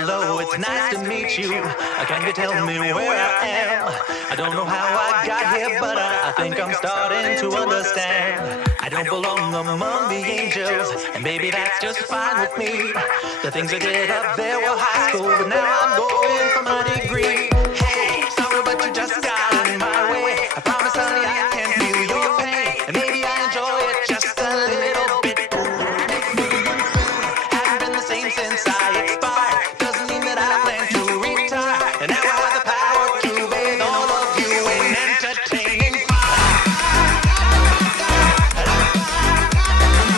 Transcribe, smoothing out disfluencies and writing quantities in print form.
hello, it's nice to meet you. Can you tell me where I am? I don't know how I got here, but I think I'm starting to understand. I don't belong among the angels, and baby, that's just fine with me. The things I did up there were high school, but now I'm going for my degree.